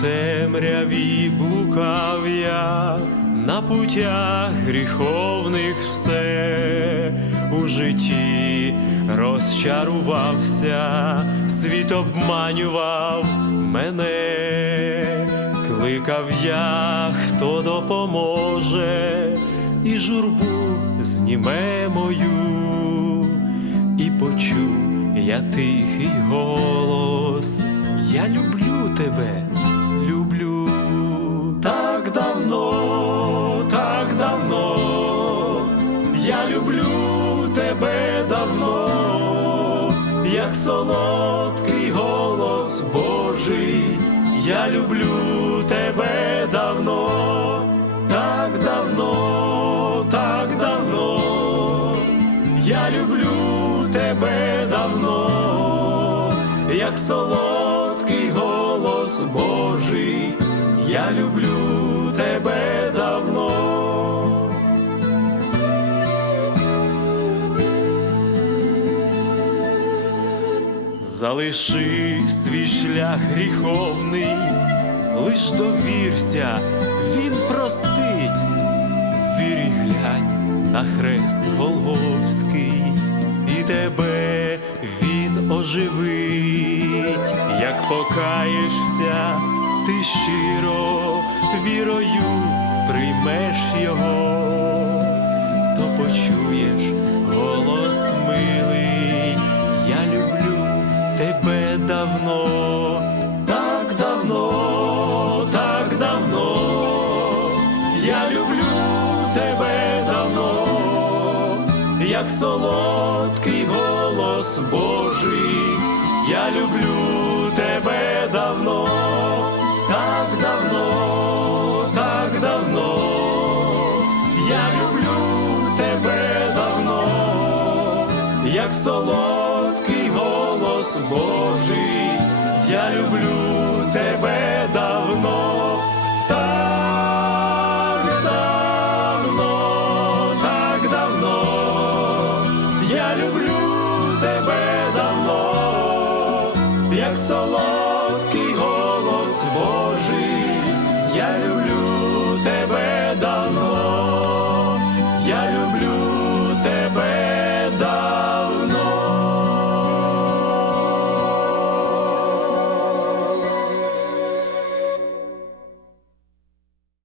темряві блукав я, на путях гріховних все. У житті розчарувався, світ обманював мене, кликав я, хто допоможе, і журбу зніме мою, і почув я тихий голос. Я люблю тебе, люблю. Так давно, так давно, я люблю тебе давно, як солодкий голос Божий, я люблю тебе давно, так давно, так давно, як солодкий голос Божий, я люблю тебе давно. Залишив свій шлях гріховний, лиш довірся, він простить, вірі глянь на хрест Голговський, і тебе він оживить, як покаєшся, ти щиро вірою приймеш його, то почуєш голос милий, я люблю тебе давно, так давно, так давно, я люблю тебе давно, як солодкий голос Божий, я люблю як солодкий голос Божий, я люблю тебе давно, так давно, так давно, я люблю тебе давно, як солодкий голос Божий, я люблю